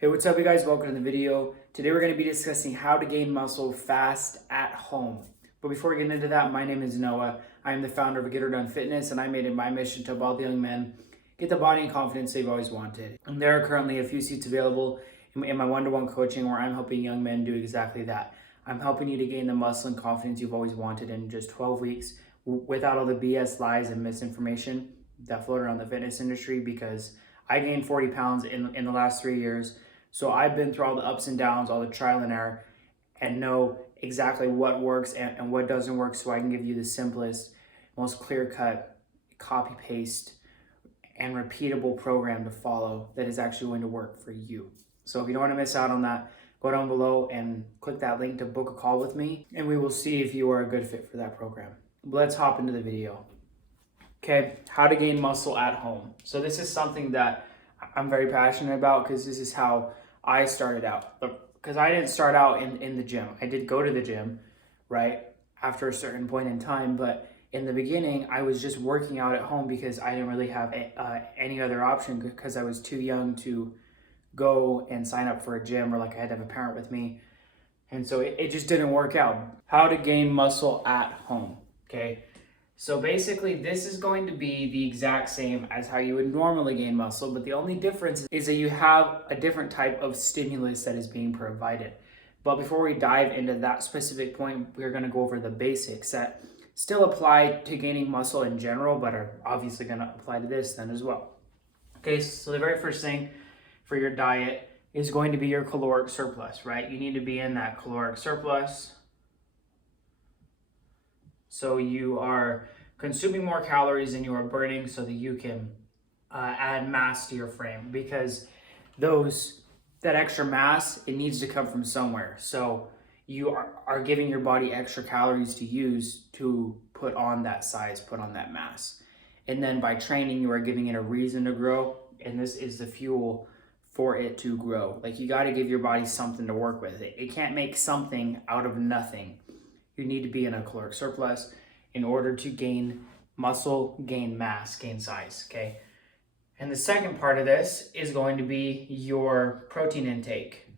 Hey, what's up, you guys? Welcome to the video. Today we're going to be discussing how to gain muscle fast at home. But before we get into that, my name is Noah. I am the founder of Get Her Done Fitness, and I made it my mission to help all the young men get the body and confidence they've always wanted. And there are currently a few seats available in my one-to-one coaching where I'm helping young men do exactly that. I'm helping you to gain the muscle and confidence you've always wanted in just 12 weeks without all the BS, lies, and misinformation that float around the fitness industry, because I gained 40 pounds in the last 3 years. So I've been through all the ups and downs, all the trial and error, and know exactly what works and what doesn't work, so I can give you the simplest, most clear-cut, copy-paste, and repeatable program to follow that is actually going to work for you. So if you don't want to miss out on that, go down below and click that link to book a call with me, and we will see if you are a good fit for that program. But let's hop into the video. Okay, how to gain muscle at home. So this is something that I'm very passionate about, because this is how I started out. Because I didn't start out in the gym. I did go to the gym, right, after a certain point in time. But in the beginning, I was just working out at home because I didn't really have any other option, because I was too young to go and sign up for a gym, or like I had to have a parent with me. And so it just didn't work out. How to gain muscle at home, okay? So basically, this is going to be the exact same as how you would normally gain muscle, but the only difference is that you have a different type of stimulus that is being provided. But before we dive into that specific point, we're going to go over the basics that still apply to gaining muscle in general, but are obviously going to apply to this then as well. Okay, so the very first thing for your diet is going to be your caloric surplus, right? You need to be in that caloric surplus. So you are consuming more calories than you are burning, so that you can add mass to your frame, because that extra mass, it needs to come from somewhere. So you are giving your body extra calories to use to put on that size, put on that mass. And then by training, you are giving it a reason to grow, and this is the fuel for it to grow. Like, you got to give your body something to work with. It can't make something out of nothing. You need to be in a caloric surplus in order to gain muscle, gain mass, gain size, okay? And the second part of this is going to be your protein intake.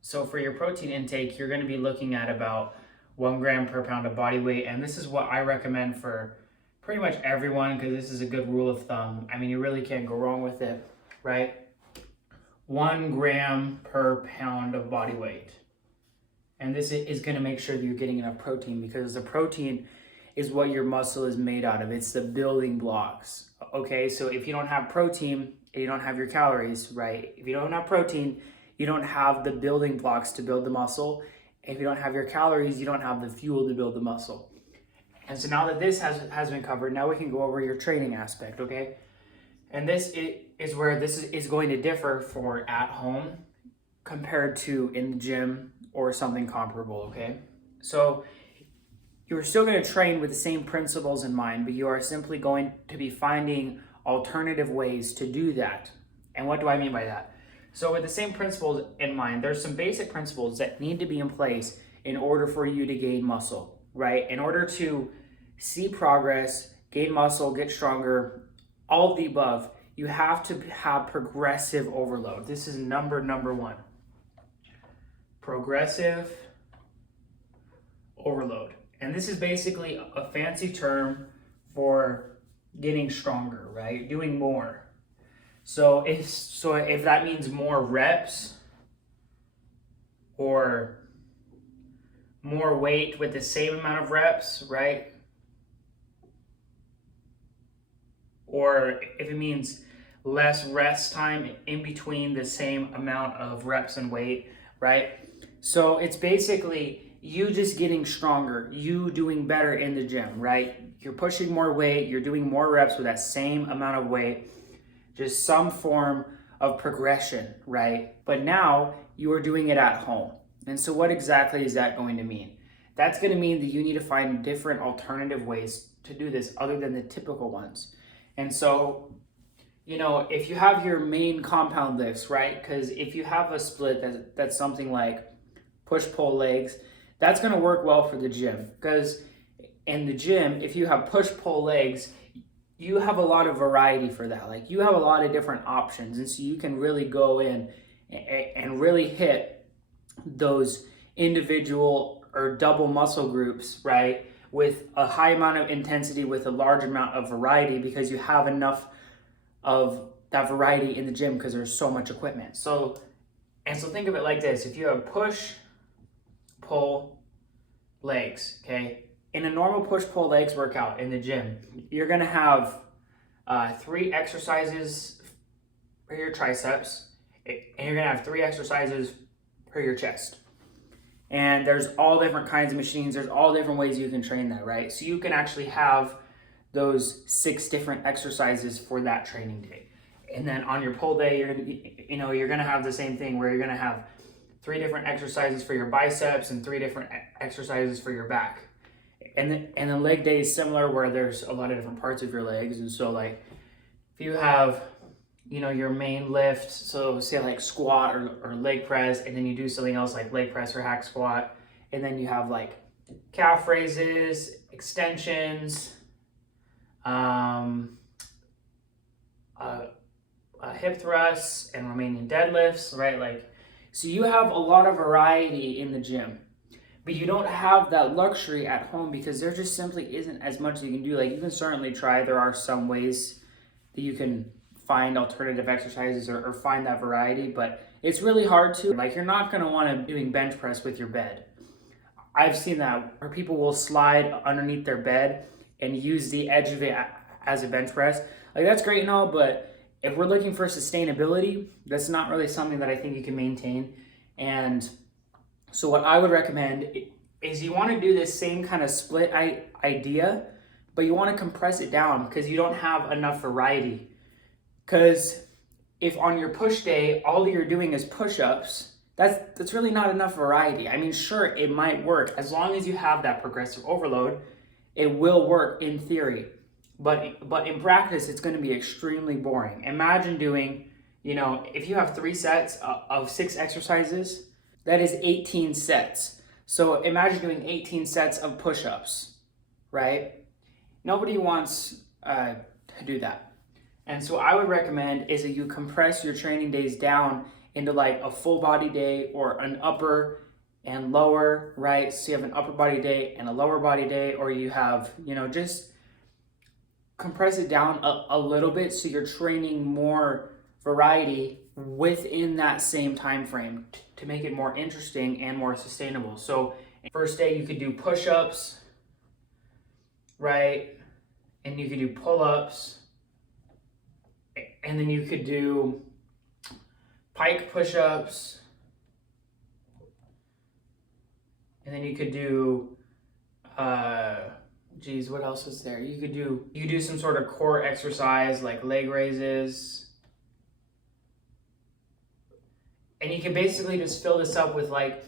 So for your protein intake, you're going to be looking at about 1 gram per pound of body weight, and this is what I recommend for pretty much everyone, because this is a good rule of thumb. I mean, you really can't go wrong with it, right? 1 gram per pound of body weight. And this is going to make sure that you're getting enough protein, because the protein is what your muscle is made out of. It's the building blocks. Okay, so if you don't have protein, you don't have your calories, right? If you don't have protein, you don't have the building blocks to build the muscle. If you don't have your calories, you don't have the fuel to build the muscle. And so now that this has been covered, now we can go over your training aspect, okay? And this is where this is going to differ for at home compared to in the gym or something comparable, okay? So you're still going to train with the same principles in mind, but you are simply going to be finding alternative ways to do that. And what do I mean by that? So with the same principles in mind, there's some basic principles that need to be in place in order for you to gain muscle, right? In order to see progress, gain muscle, get stronger, all of the above, you have to have progressive overload. This is number one. Progressive overload. And this is basically a fancy term for getting stronger, right? Doing more. So if that means more reps or more weight with the same amount of reps, right? Or if it means less rest time in between the same amount of reps and weight, right? So it's basically you just getting stronger, you doing better in the gym, right? You're pushing more weight, you're doing more reps with that same amount of weight, just some form of progression, right? But now you are doing it at home. And so what exactly is that going to mean? That's going to mean that you need to find different alternative ways to do this other than the typical ones. And so, you know, if you have your main compound lifts, right? Because if you have a split that's something like push-pull legs, that's going to work well for the gym, because in the gym, if you have push-pull legs, you have a lot of variety for that. Like, you have a lot of different options, and so you can really go in and really hit those individual or double muscle groups, right, with a high amount of intensity with a large amount of variety, because you have enough of that variety in the gym because there's so much equipment. So think of it like this. If you have push, pull, legs, okay? In a normal push-pull legs workout in the gym, you're gonna have 3 exercises for your triceps, and you're gonna have 3 exercises for your chest. And there's all different kinds of machines. There's all different ways you can train that, right? So you can actually have those 6 different exercises for that training day. And then on your pull day, you're gonna have the same thing where you're gonna have 3 different exercises for your biceps and 3 different exercises for your back. And the leg day is similar, where there's a lot of different parts of your legs. And so like if you have, your main lift, so say like squat or leg press, and then you do something else like leg press or hack squat, and then you have like calf raises, extensions, hip thrusts, and Romanian deadlifts, right? Like, so you have a lot of variety in the gym, but you don't have that luxury at home because there just simply isn't as much you can do. Like, you can certainly try. There are some ways that you can find alternative exercises or find that variety, but it's really hard to. Like, you're not going to want to be doing bench press with your bed. I've seen that where people will slide underneath their bed and use the edge of it as a bench press. Like, that's great and all, but if we're looking for sustainability, that's not really something that I think you can maintain. And so what I would recommend is you want to do this same kind of split idea, but you want to compress it down because you don't have enough variety. Because if on your push day, all you're doing is push-ups, that's really not enough variety. I mean, sure, it might work. As long as you have that progressive overload, it will work in theory. But in practice, it's going to be extremely boring. Imagine doing, if you have 3 sets of 6 exercises, that is 18 sets. So imagine doing 18 sets of push-ups, right? Nobody wants to do that. And so I would recommend is that you compress your training days down into like a full body day or an upper and lower, right? So you have an upper body day and a lower body day, or you have, just compress it down a little bit so you're training more variety within that same time frame to make it more interesting and more sustainable. So first day you could do push-ups, right? And you could do pull-ups, and then you could do pike push-ups, and then you could do what else is there? You could do some sort of core exercise like leg raises. And you can basically just fill this up with like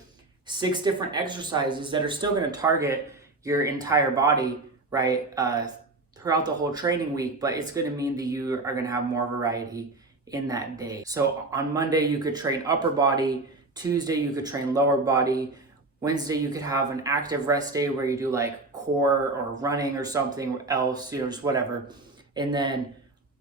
6 different exercises that are still going to target your entire body, right, throughout the whole training week, but it's going to mean that you are going to have more variety in that day. So on Monday, you could train upper body. Tuesday, you could train lower body. Wednesday, you could have an active rest day where you do like core or running or something else, just whatever. And then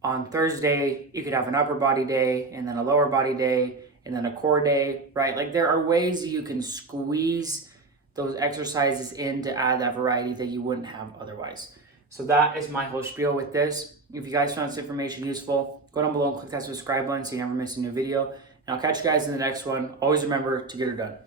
on Thursday, you could have an upper body day and then a lower body day and then a core day, right? Like, there are ways that you can squeeze those exercises in to add that variety that you wouldn't have otherwise. So that is my whole spiel with this. If you guys found this information useful, go down below and click that subscribe button so you never miss a new video. And I'll catch you guys in the next one. Always remember to get her done.